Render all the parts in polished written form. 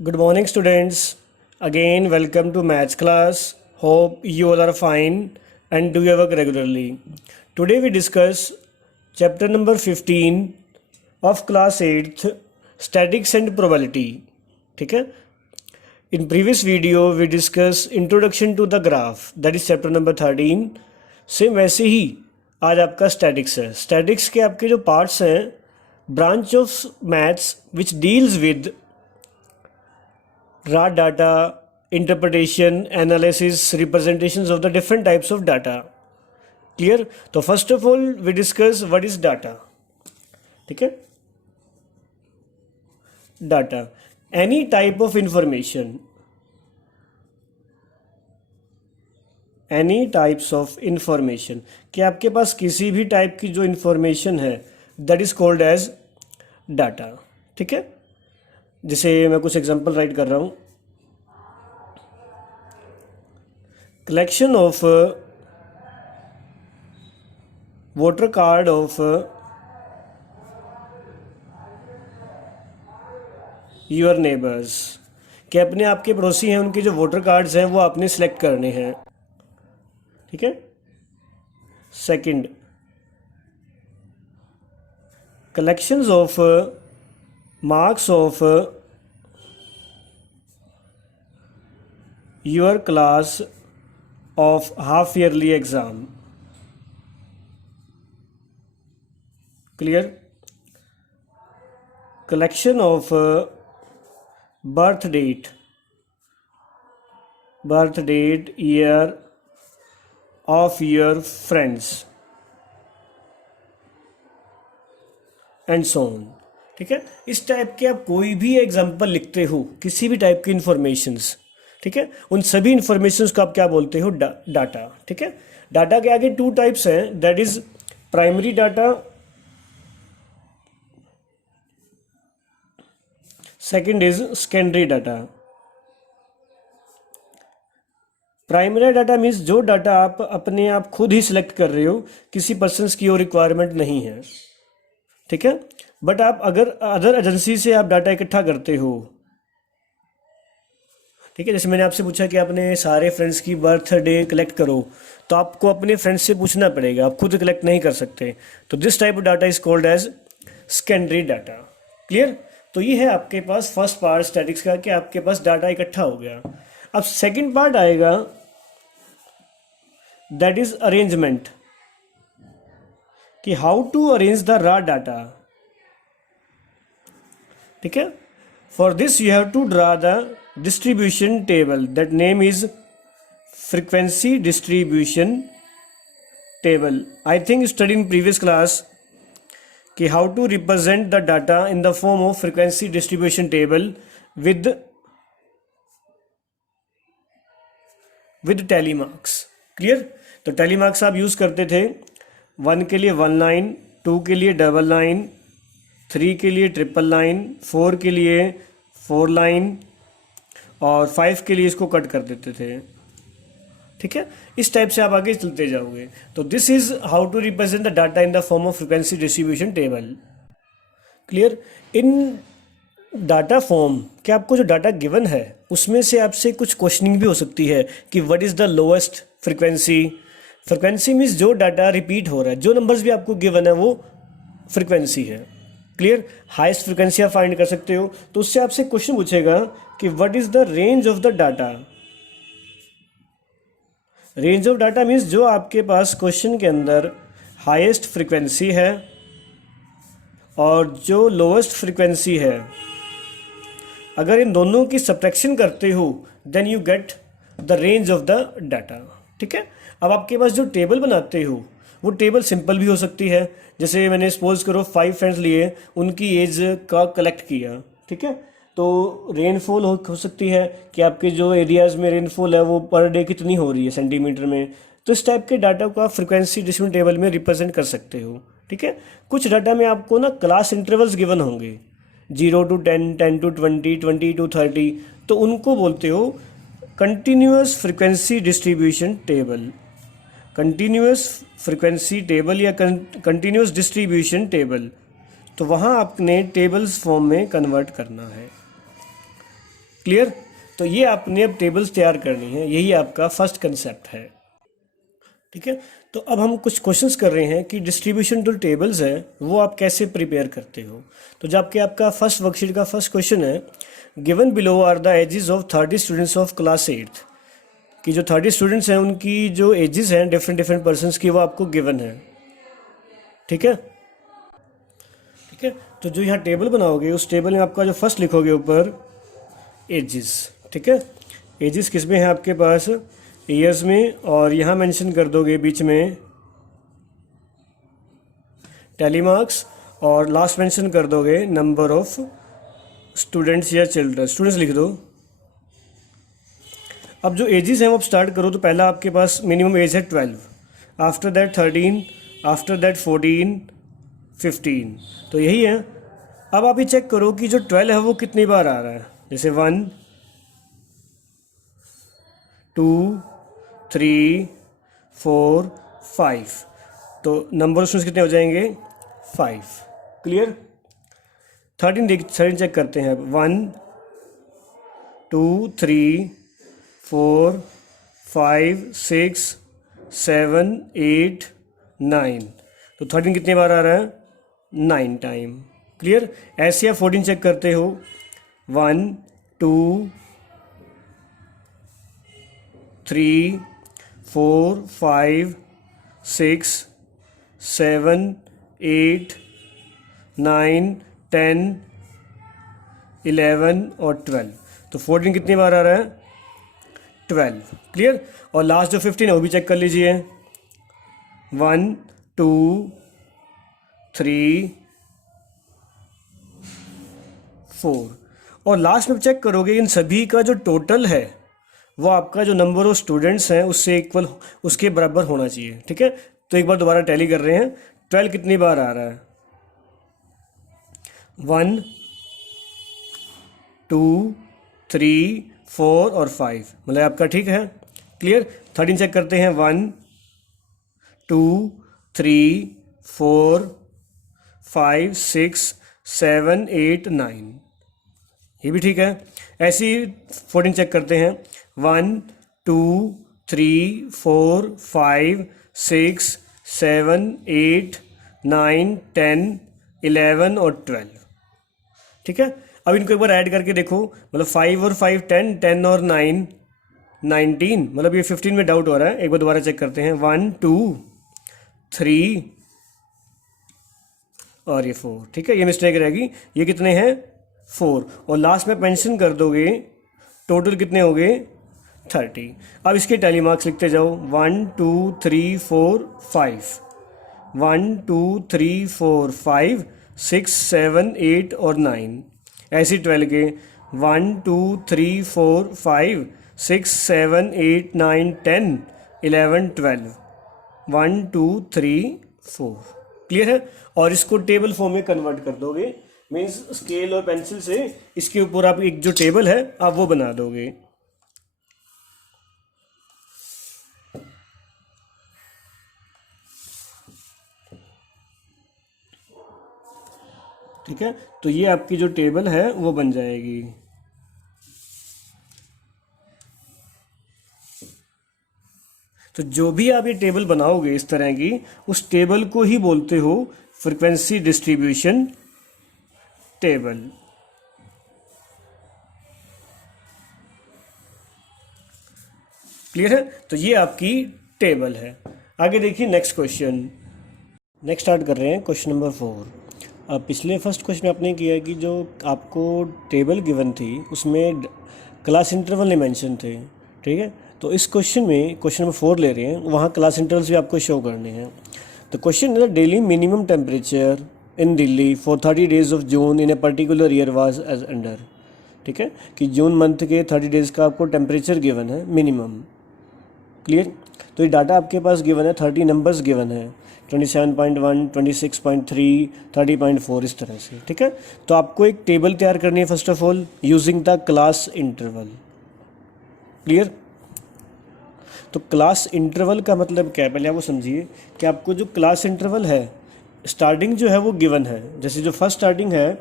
Good morning, students. Again, welcome to maths class. Hope you all are fine and do your work regularly. Today, we discuss chapter number 15 of class 8th Statics and Probability. ठीक है. In previous video, we discussed Introduction to the Graph. That is chapter number 13. Same वैसे ही आज आपका statics है. Statics के आपके जो parts हैं, branch of maths which deals with raw data, interpretation, analysis, representations of the different types of data. Clear? तो first of all we discuss what is data. ठीक है. Data, any type of information, any types of information कि आपके पास किसी भी type की जो information है that is called as data. ठीक है. जिसे मैं कुछ एग्जांपल राइट कर रहा हूँ. Collection of voter card of your neighbours कि अपने आपके पड़ोसी हैं, उनके जो वोटर कार्ड्स हैं वो आपने सेलेक्ट करने हैं. ठीक है. Second, collections of marks of your class of half yearly exam. Clear? Collection of birth date, year of your friends and so on. ठीक है. इस टाइप के आप कोई भी एग्जाम्पल लिखते हो किसी भी टाइप की इंफॉर्मेशंस, ठीक है, उन सभी इंफॉर्मेशंस को आप क्या बोलते हो? डाटा. ठीक है. डाटा के आगे टू टाइप्स हैं, that is primary data, second is secondary data. Primary data means जो डाटा आप अपने आप खुद ही सिलेक्ट कर रहे हो, किसी पर्सन की और रिक्वायरमेंट नहीं है. ठीक है. बट आप अगर अदर एजेंसी से आप डाटा इकट्ठा करते हो, ठीक है, जैसे मैंने आपसे पूछा कि आपने सारे फ्रेंड्स की बर्थडे कलेक्ट करो, तो आपको अपने फ्रेंड्स से पूछना पड़ेगा, आप खुद कलेक्ट नहीं कर सकते. तो this type of data is called as secondary data. Clear? तो ये है आपके पास फर्स्ट पार्ट स्टैटिक्स का कि आपके पास डाटा इकट्ठा हो गया. अब सेकेंड पार्ट आएगा, दैट इज अरेंजमेंट, कि how to arrange the raw data. ठीक है. For this you have to draw the distribution table, that name is frequency distribution table. I think study in previous class कि how to represent the data in the form of frequency distribution table with tally marks. Clear? तो tally marks आप use करते थे 1 के लिए 1 line, 2 के लिए double line, 3 के लिए ट्रिपल लाइन, 4 के लिए 4 लाइन और 5 के लिए इसको कट कर देते थे. ठीक है. इस टाइप से आप आगे चलते जाओगे. तो this is how to represent the data in the form of frequency distribution table. Clear? In data form कि आपको जो डाटा गिवन है उसमें से आपसे कुछ क्वेश्चनिंग भी हो सकती है कि what is the lowest frequency. Frequency means जो डाटा रिपीट हो रहा है, जो नंबर्स भी आपको गिवन है वो फ्रीक्वेंसी है. क्लियर? हाईएस्ट फ्रीक्वेंसी आप फाइंड कर सकते हो. तो उससे आपसे क्वेश्चन पूछेगा कि what is the range of the data. Range of data means जो आपके पास क्वेश्चन के अंदर हाईएस्ट फ्रीक्वेंसी है और जो लोएस्ट फ्रीक्वेंसी है, अगर इन दोनों की सब्ट्रैक्शन करते हो then you get the range of the data. ठीक है. अब आपके पास जो टेबल बनाते हो वो टेबल सिंपल भी हो सकती है. जैसे मैंने सपोज करो 5 फ्रेंड्स लिए, उनकी एज का कलेक्ट किया. ठीक है. तो रेनफॉल हो सकती है कि आपके जो एरियाज़ में रेनफॉल है वो पर डे कितनी हो रही है सेंटीमीटर में. तो इस टाइप के डाटा को आप फ्रिक्वेंसी डिस्ट्रीब्यूशन टेबल में रिप्रेजेंट कर सकते हो. ठीक है. कुछ डाटा में आपको ना क्लास इंटरवल्स गिवन होंगे, 0 to 10, 10 to 20, 20 to 30. तो उनको बोलते हो continuous frequency distribution table. Continuous frequency table या कंटिन्यूअस डिस्ट्रीब्यूशन टेबल, तो वहाँ आपने टेबल्स फॉर्म में कन्वर्ट करना है। क्लियर। तो ये आपने अब टेबल्स तैयार करनी है, यही आपका फर्स्ट कंसेप्ट है। ठीक है, तो अब हम कुछ क्वेश्चंस कर रहे हैं कि डिस्ट्रीब्यूशन टू टेबल्स है वो आप कैसे प्रिपेयर करते हो। तो जबकि आपका फर्स्ट वर्कशीट का फर्स्ट क्वेश्चन है, given below are the ages of 30 students of class 8th, कि जो 30 स्टूडेंट्स हैं उनकी जो एजेस हैं डिफरेंट डिफरेंट पर्सनस की वो आपको गिवन है। ठीक है, ठीक है। तो जो यहाँ टेबल बनाओगे उस टेबल में आपका जो फर्स्ट लिखोगे ऊपर एजेस। ठीक है, एजेस किस में है आपके पास, ईयर्स में, और यहाँ मेंशन कर दोगे बीच में टैली मार्क्स, और लास्ट मेंशन कर दोगे नंबर ऑफ स्टूडेंट्स या चिल्ड्रन, स्टूडेंट्स लिख दो। अब जो एजेस हैं वो आप स्टार्ट करो, तो पहला आपके पास मिनिमम एज है 12, आफ्टर दैट 13, आफ्टर दैट 14, 15, तो यही है। अब आप ये चेक करो कि जो 12 है वो कितनी बार आ रहा है, जैसे 1 2 3 4 5, तो नंबर ऑफ स्टूडेंट्स कितने हो जाएंगे 5। क्लियर। 13 चेक करते हैं, 1 2 3 4 5 6 7 8 9, तो 13 कितनी बार आ रहा है 9 टाइम। क्लियर। ऐसे आप 14 चेक करते हो, 1 2 3 4 5 6 7 8 9 10 11 और 12, तो 14 कितनी बार आ रहा है 12। क्लियर। और लास्ट जो 15 है वो भी चेक कर लीजिए, 1 2 3 4, और लास्ट में चेक करोगे इन सभी का जो टोटल है वो आपका जो नंबर ऑफ स्टूडेंट्स हैं उससे इक्वल, उसके बराबर होना चाहिए। ठीक है, तो एक बार दोबारा टैली कर रहे हैं, 12 कितनी बार आ रहा है 1 2 3 4 और 5, मतलब आपका ठीक है। क्लियर। 13 चेक करते हैं, 1 2 3 4 5 6 7 8 9, ये भी ठीक है। ऐसे ही 14 चेक करते हैं, 1 2 3 4 5 6 7 8 9 10 11 और 12। ठीक है, अब इनको एक बार ऐड करके देखो, मतलब 5 और 5 10, 10 और 9 19, मतलब ये 15 में डाउट हो रहा है, एक बार दोबारा चेक करते हैं, 1 2 3 और ये 4। ठीक है, ये मिस्टेक रहेगी, ये कितने हैं 4, और लास्ट में मेंशन कर दोगे टोटल कितने हो गए 30। अब इसके टैली मार्क्स लिखते जाओ, 1 2 3 4 5, 1 2 3 4 5 6 7 8 और 9, ऐसे 12 के 1 2 3 4 5 6 7 8 9 10 11 12, 1 2 3 4। क्लियर है। और इसको टेबल फॉर्म में कन्वर्ट कर दोगे, मीन्स स्केल और पेंसिल से इसके ऊपर आप एक जो टेबल है आप वो बना दोगे। ठीक है, तो ये आपकी जो टेबल है वो बन जाएगी। तो जो भी आप ये टेबल बनाओगे इस तरह की, उस टेबल को ही बोलते हो फ्रीक्वेंसी डिस्ट्रीब्यूशन टेबल। क्लियर है, तो ये आपकी टेबल है। आगे देखिए नेक्स्ट क्वेश्चन। नेक्स्ट स्टार्ट कर रहे हैं क्वेश्चन नंबर 4। अब पिछले फर्स्ट क्वेश्चन में आपने किया कि जो आपको टेबल गिवन थी उसमें क्लास इंटरवल नहीं मेंशन थे। ठीक है, तो इस क्वेश्चन में क्वेश्चन नंबर 4 ले रहे हैं, वहाँ क्लास इंटरवल्स भी आपको शो करने हैं। तो क्वेश्चन है daily minimum temperature in Delhi for 30 days of June in a particular year was as under. ठीक है, कि जून मंथ के 30 डेज़ का आपको टेम्परेचर गिवन है मिनिमम। क्लियर। तो ये डाटा आपके पास गिवन है, 30 नंबर्स गिवन है, 27.1 26.3 30.4 इस तरह से। ठीक है, तो आपको एक टेबल तैयार करनी है first of all using the class interval. Clear. तो क्लास इंटरवल का मतलब क्या है, पहले आप वो समझिए कि आपको जो क्लास इंटरवल है स्टार्टिंग जो है वो गिवन है। जैसे जो फर्स्ट स्टार्टिंग है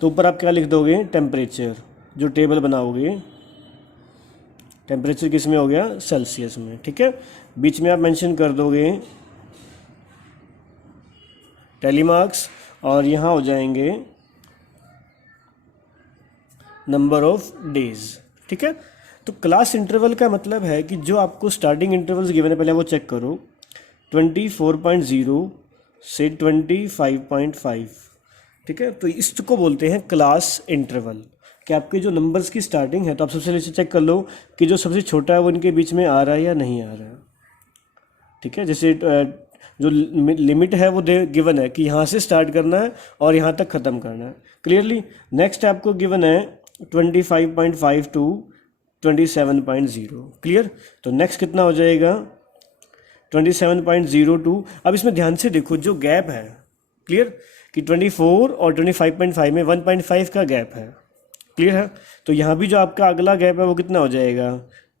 तो ऊपर आप क्या लिख दोगे टेम्परेचर, जो टेबल बनाओगे, टेम्परेचर किस में हो गया, सेल्सियस में, ठीक है। बीच में आप मेंशन कर दोगे टैली मार्क्स और यहाँ हो जाएंगे नंबर ऑफ डेज, ठीक है। तो क्लास इंटरवल का मतलब है कि जो आपको स्टार्टिंग इंटरवल्स गिवन है, पहले वो चेक करो, 24.0 से 25.5, ठीक है। तो इसको बोलते हैं क्लास इंटरवल, कि आपके जो नंबर्स की स्टार्टिंग है, तो आप सबसे पहले चेक कर लो कि जो सबसे छोटा है वो इनके बीच में आ रहा है या नहीं आ रहा है, ठीक है। जैसे जो लिमिट है वो गिवन है कि यहाँ से स्टार्ट करना है और यहाँ तक ख़त्म करना है, क्लियरली। नेक्स्ट आपको गिवन है 25.5 टू 27.0, क्लियर। तो नेक्स्ट कितना हो जाएगा, 27.02। अब इसमें ध्यान से देखो जो गैप है, क्लियर, कि 24 और 25.5 में 1.5 का गैप है, क्लियर है। तो यहाँ भी जो आपका अगला गैप है वो कितना हो जाएगा,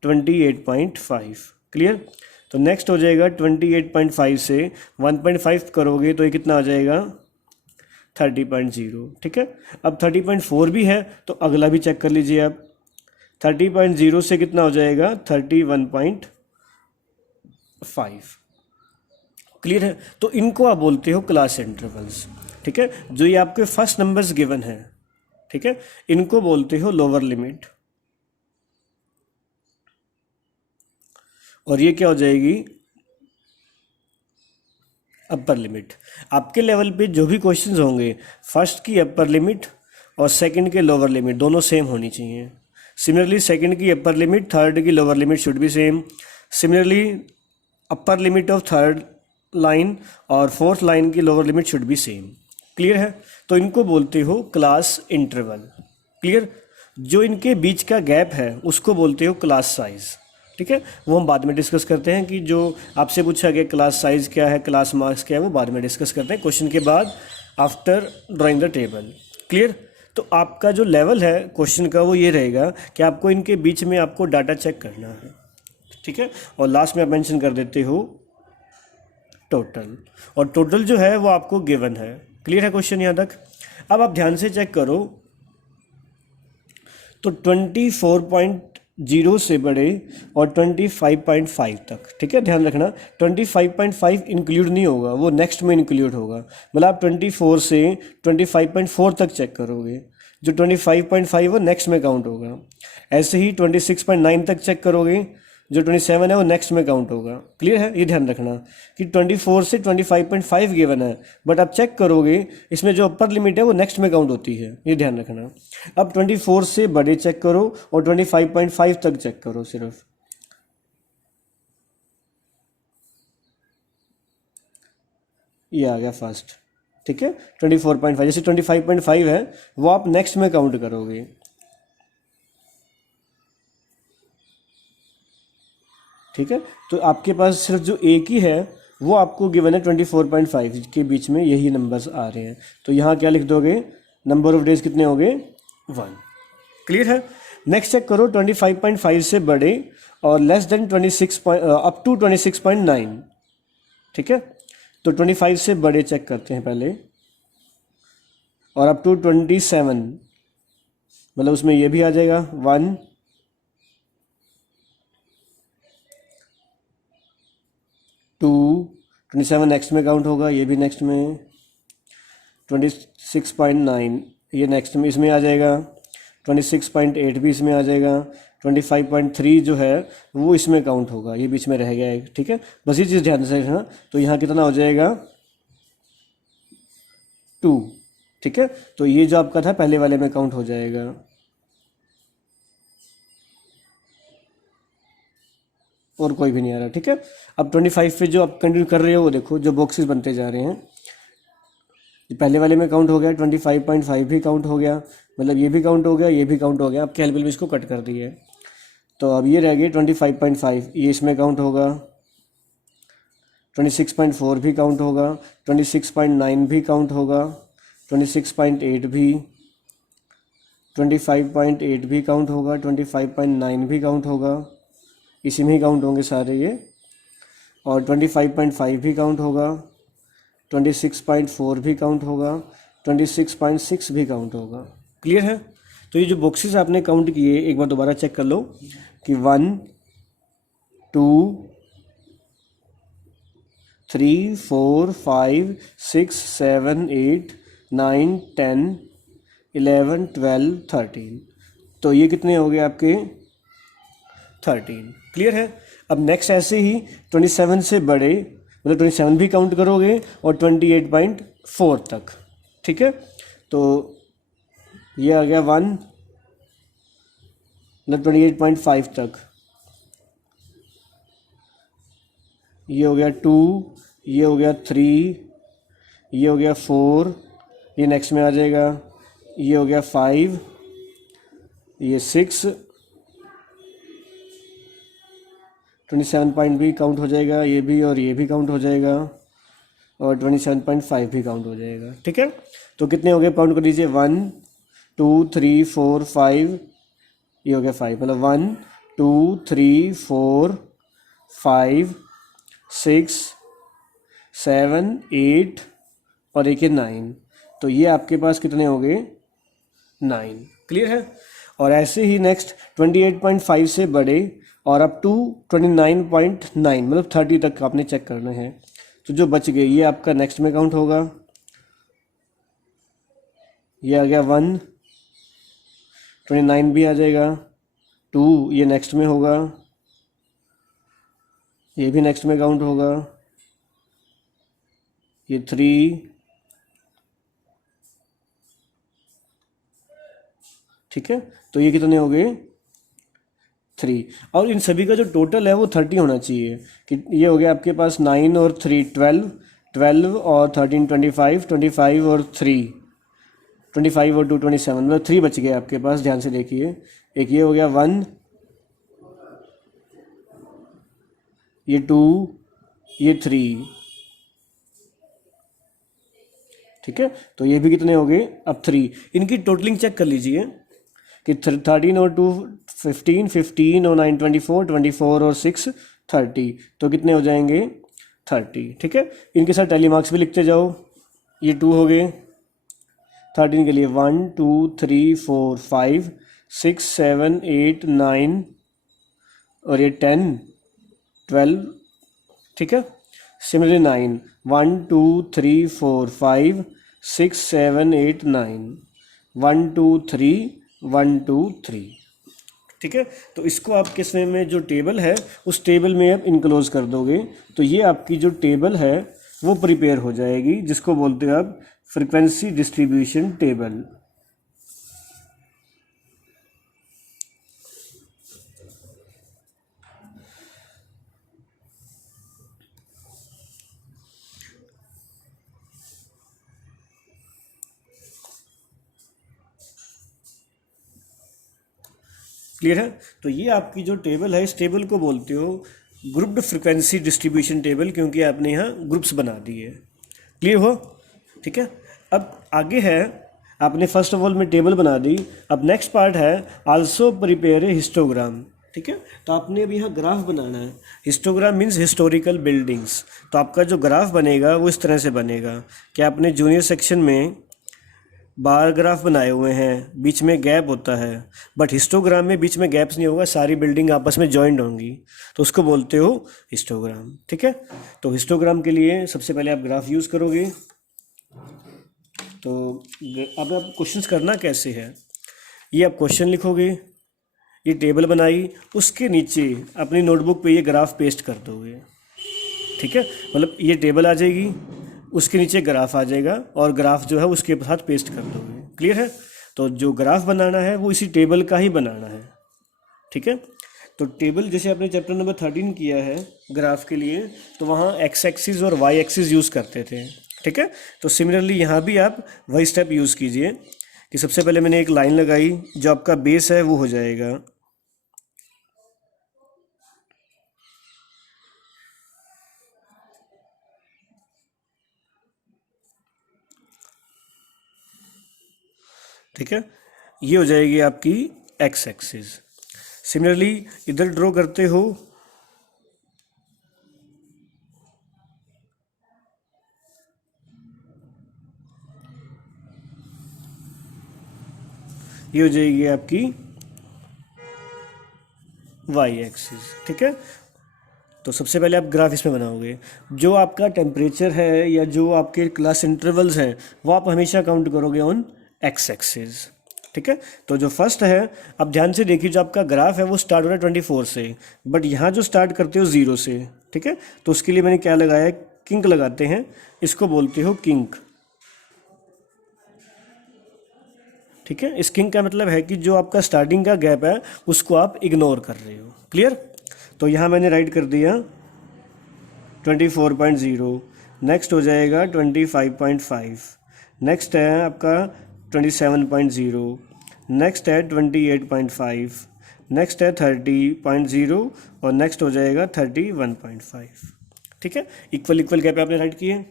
28.5, क्लियर। तो नेक्स्ट हो जाएगा 28.5 से 1.5 करोगे तो ये कितना आ जाएगा, 30.0, ठीक है। अब 30.4 भी है तो अगला भी चेक कर लीजिए आप, 30.0 से कितना हो जाएगा, 31.5, क्लियर है। तो इनको आप बोलते हो क्लास इंटरवल्स, ठीक है। जो ये आपके फर्स्ट नंबर्स गिवन है, ठीक है, इनको बोलते हो लोअर लिमिट, और ये क्या हो जाएगी, अपर लिमिट। आपके लेवल पे जो भी क्वेश्चंस होंगे, फर्स्ट की अपर लिमिट और सेकंड के लोअर लिमिट दोनों सेम होनी चाहिए। सिमिलरली सेकंड की अपर लिमिट, थर्ड की lower limit should be same. Similarly upper limit of third line और फोर्थ लाइन की lower limit should be same, clear है। तो इनको बोलते हो क्लास इंटरवल, क्लियर। जो इनके बीच का गैप है उसको बोलते हो क्लास साइज, ठीक है। वो हम बाद में डिस्कस करते हैं कि जो आपसे पूछा गया क्लास साइज़ क्या है, क्लास मार्क्स क्या है, वो बाद में डिस्कस करते हैं क्वेश्चन के बाद, after drawing the table, clear. तो आपका जो लेवल है क्वेश्चन का वो ये रहेगा कि आपको इनके बीच में आपको डाटा चेक करना है, ठीक है। और लास्ट में आप मेंशन कर देते हो टोटल, और टोटल जो है वो आपको गिवन है, क्लियर है क्वेश्चन यहाँ तक। अब आप ध्यान से चेक करो, तो 24.0 से बड़े और 25.5 तक, ठीक है, ध्यान रखना 25.5 इंक्लूड नहीं होगा, वो नेक्स्ट में इंक्लूड होगा। मतलब आप 24 से 25.4 तक चेक करोगे, जो 25.5 वो नेक्स्ट में काउंट होगा। ऐसे ही 26.9 तक चेक करोगे, जो 27 है वो नेक्स्ट में काउंट होगा, क्लियर है। ये ध्यान रखना कि 24 से 25.5 गिवन है, बट आप चेक करोगे इसमें जो अपर लिमिट है वो नेक्स्ट में काउंट होती है, ये ध्यान रखना। अब 24 से बड़े चेक करो और 25.5 तक चेक करो सिर्फ, ये आ गया फर्स्ट, ठीक है। 24.5, जैसे 25.5 है वो आप नेक्स्ट में काउंट करोगे, ठीक है। तो आपके पास सिर्फ जो एक ही है वो आपको गिवन है 24.5 के बीच में यही नंबर्स आ रहे हैं। तो यहाँ क्या लिख दोगे, नंबर ऑफ डेज कितने हो गए, 1, क्लियर है। नेक्स्ट चेक करो 25.5 से बड़े और लेस देन 26 अप टू 26.9, ठीक है। तो 25 से बड़े चेक करते हैं पहले, और अप टू 27, मतलब उसमें ये भी आ जाएगा 1, 2, 27 नेक्स्ट में काउंट होगा, ये भी नेक्स्ट में, 26.9 ये नेक्स्ट में इसमें आ जाएगा, 26.8 भी इसमें आ जाएगा, 25.3 जो है वो इसमें काउंट होगा, ये बीच में रह गया एक, ठीक है। बस ये चीज़ ध्यान से रखना। तो यहाँ कितना हो जाएगा, 2, ठीक है। तो ये जो आपका था पहले वाले में काउंट हो जाएगा। और कोई भी नहीं आ रहा, ठीक है। अब 25 पे जो आप कंटिन्यू कर रहे हो वो देखो, जो बॉक्सेस बनते जा रहे हैं, पहले वाले में काउंट हो गया, 25.5 भी काउंट हो गया, मतलब ये भी काउंट हो गया, ये भी काउंट हो गया। आपके हेल्प में इसको कट कर दिए, तो अब ये रह गई 25.5, ये इसमें काउंट होगा, 26.4 भी काउंट होगा, 26.9 भी काउंट होगा, 26.8 भी, 25.8 भी काउंट होगा, 25.9 भी काउंट होगा, इसी में ही काउंट होंगे सारे ये, और 25.5 भी काउंट होगा, 26.4 भी काउंट होगा, 26.6 भी काउंट होगा, क्लियर है। तो ये जो बॉक्सेस आपने काउंट किए एक बार दोबारा चेक कर लो कि 1 2 3 4 5 6 7 8 9 10 11 12 13। तो ये कितने हो गए आपके 13। क्लियर है। अब नेक्स्ट ऐसे ही 27 से बड़े मतलब 27 भी काउंट करोगे और 28.4 तक। ठीक है, तो ये आ गया 1 मतलब 28.5 तक, ये हो गया 2, ये हो गया 3, ये हो गया 4, ये नेक्स्ट में आ जाएगा, ये हो गया 5, ये 6, 27 पॉइंट भी काउंट हो जाएगा, ये भी और ये भी काउंट हो जाएगा और 27.5 भी काउंट हो जाएगा। ठीक है, तो कितने हो गए काउंट कर लीजिए 1 2 3 4 5, ये हो गया 5 मतलब 1 2 3 4 5 6 7 8 और एक 9। तो ये आपके पास कितने हो गए 9। क्लियर है। और ऐसे ही नेक्स्ट 28.5 से बड़े और अप टू 29.9 मतलब 30 तक आपने चेक करना है। तो जो बच गए ये आपका नेक्स्ट में काउंट होगा, ये आ गया 1, 29 भी आ जाएगा, 2 ये नेक्स्ट में होगा, ये भी नेक्स्ट में काउंट होगा, ये 3, ठीक है। तो ये कितने हो गए 3। और इन सभी का जो टोटल है वो 30 होना चाहिए कि ये हो गया आपके पास 9 और 3 12, 12 और 13 25, 25 और 3 25 और 2 27 मतलब 3 बच गए आपके पास। ध्यान से देखिए, एक ये हो गया 1, ये 2, ये 3, ठीक है। तो ये भी कितने हो गए अब 3। इनकी टोटलिंग चेक कर लीजिए कि 13 और 2 15, 15 और 9 24, 24 और 6 30। तो कितने हो जाएंगे 30। ठीक है, इनके साथ टैली मार्क्स भी लिखते जाओ। ये 2 हो गए 13 के लिए 1 2 3 4 5 6 7 8 9 और ये 10 12, ठीक है। सिमिलरली 9 1 2 3 4 5 6 7 8 9 1 2 3 1 2 3, ठीक है। तो इसको आप किस में जो टेबल है उस टेबल में आप इनक्लोज कर दोगे तो ये आपकी जो टेबल है वो प्रिपेयर हो जाएगी, जिसको बोलते हैं आप फ्रीक्वेंसी डिस्ट्रीब्यूशन टेबल। क्लियर है। तो ये आपकी जो टेबल है इस टेबल को बोलते हो ग्रुप्ड फ्रीक्वेंसी डिस्ट्रीब्यूशन टेबल, क्योंकि आपने यहाँ ग्रुप्स बना दिए। क्लियर हो, ठीक है। अब आगे है, आपने फर्स्ट ऑफ ऑल में टेबल बना दी। अब नेक्स्ट पार्ट है आल्सो प्रिपेयर ए हिस्टोग्राम। ठीक है, तो आपने अब यहाँ ग्राफ बनाना है। Histogram means historical buildings. तो आपका जो ग्राफ बनेगा वो इस तरह से बनेगा कि आपने जूनियर सेक्शन में बार ग्राफ बनाए हुए हैं, बीच में गैप होता है, बट हिस्टोग्राम में बीच में गैप्स नहीं होगा, सारी बिल्डिंग आपस में जॉइंट होंगी, तो उसको बोलते हो हिस्टोग्राम। ठीक है, तो हिस्टोग्राम के लिए सबसे पहले आप ग्राफ यूज़ करोगे। तो अब आप क्वेश्चंस करना कैसे है, ये आप क्वेश्चन लिखोगे, ये टेबल बनाई, उसके नीचे अपनी नोटबुक पे ये ग्राफ पेस्ट कर दोगे। ठीक है, मतलब ये टेबल आ जाएगी, उसके नीचे ग्राफ आ जाएगा और ग्राफ जो है उसके साथ पेस्ट कर दोगे। क्लियर है। तो जो ग्राफ बनाना है वो इसी टेबल का ही बनाना है। ठीक है, तो टेबल जैसे आपने चैप्टर नंबर 13 किया है ग्राफ के लिए, तो वहाँ एक्स एक्सिस और वाई एक्सिस यूज़ करते थे। ठीक है, तो सिमिलरली यहाँ भी आप वही स्टेप यूज़ कीजिए कि सबसे पहले मैंने एक लाइन लगाई, जो आपका बेस है वो हो जाएगा ठीक है, ये हो जाएगी आपकी एक्स एक्सिस। सिमिलरली इधर ड्रॉ करते हो, ये हो जाएगी आपकी वाई एक्सिस, ठीक है। तो सबसे पहले आप ग्राफ इसमें बनाओगे, जो आपका टेम्परेचर है या जो आपके क्लास इंटरवल्स हैं वो आप हमेशा काउंट करोगे ऑन एक्स एक्सिस, ठीक है। तो जो फर्स्ट है, अब ध्यान से देखिए, जो आपका ग्राफ है वो स्टार्ट हो रहा है 24 से, बट यहाँ जो स्टार्ट करते हो 0 से, ठीक है। तो उसके लिए मैंने क्या लगाया है, किंक लगाते हैं, इसको बोलते हो किंक, ठीक है। इस किंक का मतलब है कि जो आपका स्टार्टिंग का गैप है उसको आप इग्नोर कर रहे हो, क्लियर। तो यहाँ मैंने राइट कर दिया 24.0, नेक्स्ट हो जाएगा 25.5, नेक्स्ट है आपका 27.0, नेक्स्ट है 28.5, नेक्स्ट है 30.0 और नेक्स्ट हो जाएगा 31.5, ठीक है। इक्वल इक्वल गैप आपने राइट किए।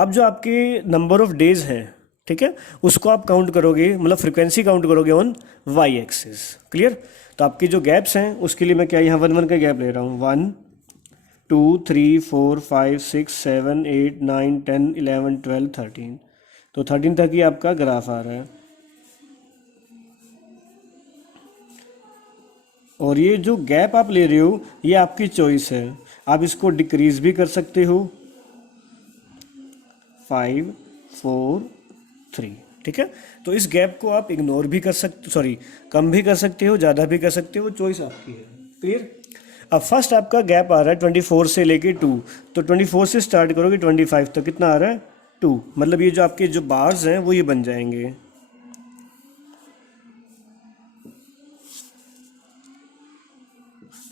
अब जो आपके नंबर ऑफ डेज हैं, ठीक है, उसको आप काउंट करोगे, मतलब फ्रीक्वेंसी काउंट करोगे ऑन वाई एक्सिस, क्लियर। तो आपके जो गैप्स हैं उसके लिए मैं क्या यहाँ 1 1 का गैप ले रहा हूँ, 1 2 3 4 5 6 7 8 9 10 11 12 13, तो 13 तक ही आपका ग्राफ आ रहा है। और ये जो गैप आप ले रहे हो ये आपकी चॉइस है, आप इसको डिक्रीज भी कर सकते हो, 5 4 3, ठीक है। तो इस गैप को आप इग्नोर भी कर सकते, सॉरी कम भी कर सकते हो, ज़्यादा भी कर सकते हो, चॉइस आपकी है, क्लियर। अब फर्स्ट आपका गैप आ रहा है 24 से लेके 2, तो 24 से स्टार्ट करोगे 25 तक कितना आ रहा है 2, मतलब ये जो आपके जो बार्स हैं वो ये बन जाएंगे,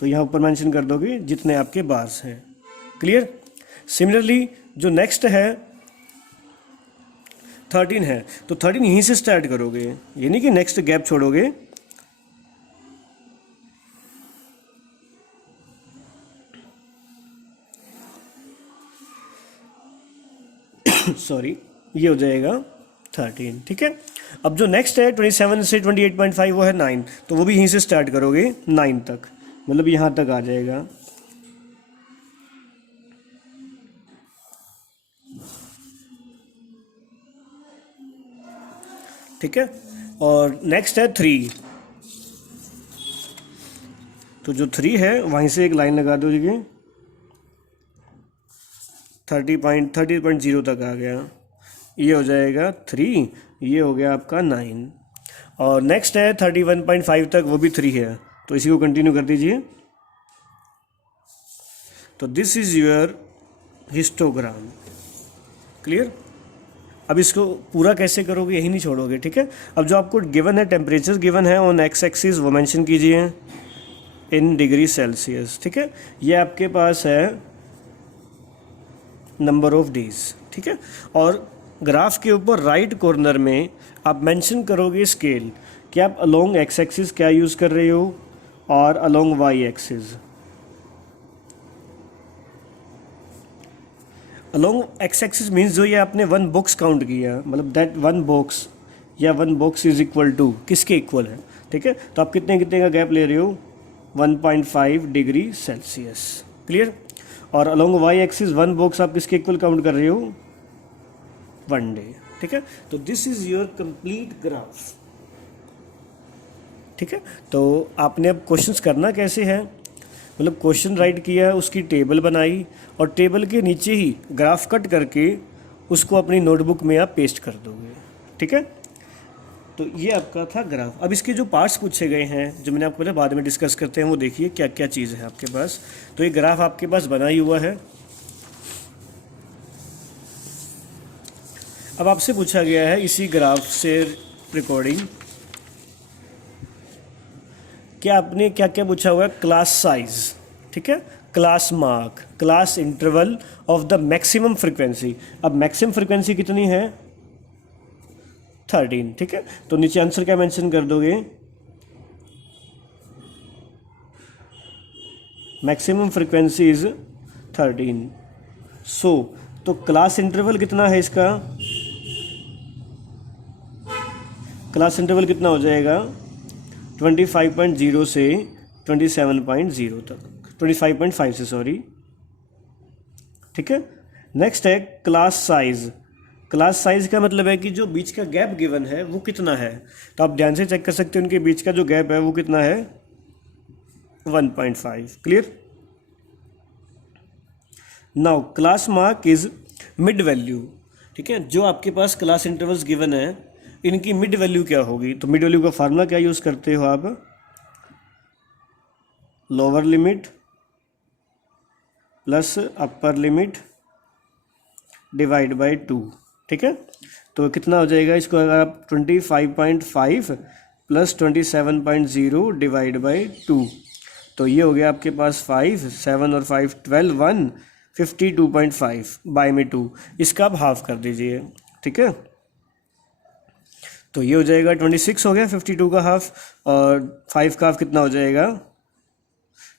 तो यहाँ ऊपर मेंशन कर दोगे जितने आपके बार्स हैं, क्लियर। सिमिलरली जो नेक्स्ट है 13 है, तो 13 यहीं से स्टार्ट करोगे, ये नहीं कि नेक्स्ट गैप छोड़ोगे, सॉरी ये हो जाएगा 13, ठीक है। अब जो नेक्स्ट है 27 से 28.5 वो है 9, तो वो भी यहीं से स्टार्ट करोगे 9 तक, मतलब यहाँ तक आ जाएगा, ठीक है। और नेक्स्ट है 3, तो जो 3 है वहीं से एक लाइन लगा दो जी, 30.0 तक आ गया, ये हो जाएगा 3, ये हो गया आपका 9, और नेक्स्ट है 31.5 तक, वो भी 3 है, तो इसी को कंटिन्यू कर दीजिए। तो this is your histogram, clear. अब इसको पूरा कैसे करोगे, यही नहीं छोड़ोगे, ठीक है। अब जो आपको गिवन है, टेम्परेचर गिवन है ऑन एक्स एक्सिस, वो मेंशन कीजिए इन डिग्री सेल्सियस, ठीक है। ये आपके पास है नंबर ऑफ डेज, ठीक है। और ग्राफ के ऊपर राइट कॉर्नर में आप मेंशन करोगे स्केल, कि आप अलोंग एक्स एक्सिस क्या यूज़ कर रहे हो और along Y axis. Along X axis means जो ये आपने 1 बॉक्स काउंट किया, मतलब दैट 1 बॉक्स या 1 बॉक्स इज इक्वल टू किसके इक्वल है, ठीक है। तो आप कितने कितने का गैप ले रहे हो, 1.5 डिग्री सेल्सियस, क्लियर। और अलोंग वाई एक्सिस 1 बॉक्स आप किसके इक्वल काउंट कर रहे हो, 1 डे, ठीक है। तो this is your complete graph, ठीक है। तो आपने अब क्वेश्चंस करना कैसे है, मतलब क्वेश्चन राइट किया, उसकी टेबल बनाई और टेबल के नीचे ही ग्राफ कट करके उसको अपनी नोटबुक में आप पेस्ट कर दोगे, ठीक है। तो ये आपका था ग्राफ। अब इसके जो पार्ट्स पूछे गए हैं, जो मैंने आपको बोला बाद में डिस्कस करते हैं, वो देखिए क्या क्या चीज़ है आपके पास। तो ये ग्राफ आपके पास बना ही हुआ है। अब आपसे पूछा गया है इसी ग्राफ से रिकॉर्डिंग, कि आपने क्या क्या पूछा हुआ है, क्लास साइज, ठीक है, class mark, class interval of the maximum frequency. अब मैक्सिमम फ्रीक्वेंसी कितनी है, 13, ठीक है। तो नीचे आंसर क्या मेंशन कर दोगे, मैक्सिमम फ्रीक्वेंसी इज 13। सो तो क्लास इंटरवल कितना है इसका, क्लास इंटरवल कितना हो जाएगा, 25.0 से 27.0 तक, 25.5 से, सॉरी, ठीक है। नेक्स्ट है क्लास साइज, क्लास साइज का मतलब है कि जो बीच का गैप गिवन है वो कितना है। तो आप ध्यान से चेक कर सकते हो उनके बीच का जो गैप है वो कितना है, 1.5। Clear. Now class mark is mid value. ठीक है, जो आपके पास क्लास इंटरवल्स गिवन है इनकी मिड वैल्यू क्या होगी। तो मिड वैल्यू का फार्मूला क्या यूज़ करते हो आप, lower limit plus upper limit divide by 2। ठीक है, तो कितना हो जाएगा, इसको अगर आप 25.5 प्लस 27.0 डिवाइड बाई 2, तो ये हो गया आपके पास 5, 7 और 5 12, 1 52.5 बाय में 2, इसका आप हाफ कर दीजिए। ठीक है, तो ये हो जाएगा 26 हो गया 52 का हाफ, और 5 का हाफ कितना हो जाएगा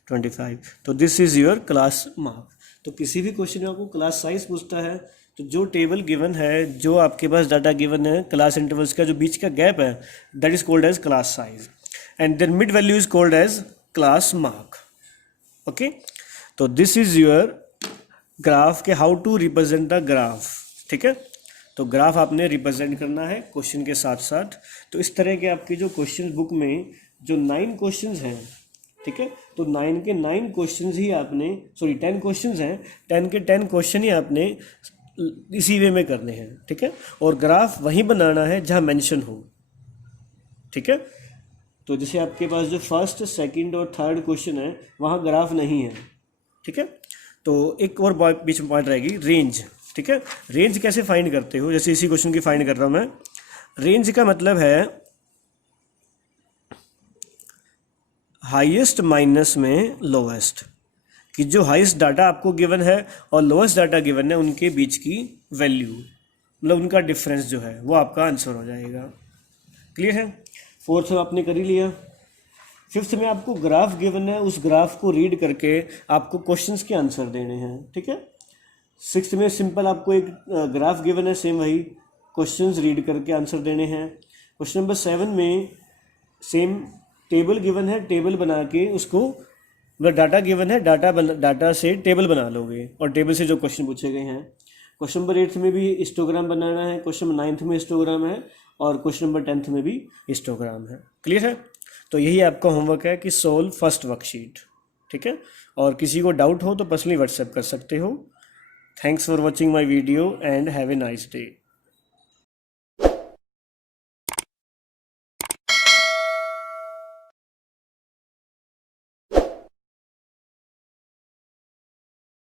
25। तो this is your class mark. तो किसी भी क्वेश्चन में आपको क्लास साइज पूछता है तो जो टेबल गिवन है, जो आपके पास डाटा गिवन है क्लास इंटरवल्स का, जो बीच का गैप है, that is called as class size, and then mid value is called as class mark. Okay, तो दिस इज योर ग्राफ के how to represent the graph. ठीक है, तो ग्राफ आपने रिप्रेजेंट करना है क्वेश्चन के साथ साथ। तो इस तरह के आपके जो क्वेश्चन बुक में जो 9 क्वेश्चंस हैं, ठीक है, तो 9 के 9 क्वेश्चंस ही आपने, सॉरी 10 क्वेश्चंस हैं, 10 के 10 क्वेश्चन ही आपने इसी वे में करने हैं। ठीक है, और ग्राफ वहीं बनाना है जहां मेंशन हो। ठीक है, तो जैसे आपके पास जो फर्स्ट, सेकंड और थर्ड क्वेश्चन है वहां ग्राफ नहीं है। ठीक है, तो एक और बीच में पॉइंट रहेगी, रेंज। ठीक है, रेंज कैसे फाइंड करते हो, जैसे इसी क्वेश्चन की फाइंड कर रहा हूं मैं। रेंज का मतलब है हाईएस्ट माइनस में लोएस्ट, कि जो हाईएस्ट डाटा आपको गिवन है और लोएस्ट डाटा गिवन है उनके बीच की वैल्यू, मतलब उनका डिफरेंस जो है वो आपका आंसर हो जाएगा। क्लियर है, फोर्थ में आपने कर ही लिया। फिफ्थ में आपको ग्राफ गिवन है, उस ग्राफ को रीड करके आपको क्वेश्चंस के आंसर देने हैं। ठीक है, सिक्स्थ में सिंपल आपको एक ग्राफ गिवन है, सेम वही क्वेश्चंस रीड करके आंसर देने हैं। क्वेश्चन नंबर 7 में सेम टेबल गिवन है, टेबल बना के उसको, मतलब डाटा गिवन है, डाटा से टेबल बना लोगे और टेबल से जो क्वेश्चन पूछे गए हैं। क्वेश्चन नंबर 8 में भी हिस्टोग्राम बनाना है, क्वेश्चन नंबर 9 में हिस्टोग्राम है, और क्वेश्चन नंबर 10 में भी हिस्टोग्राम है। क्लियर है, तो यही आपका होमवर्क है कि सोल्व फर्स्ट वर्कशीट। ठीक है, और किसी को डाउट हो तो पर्सनली व्हाट्सएप कर सकते हो। Thanks for watching my video and have a nice day.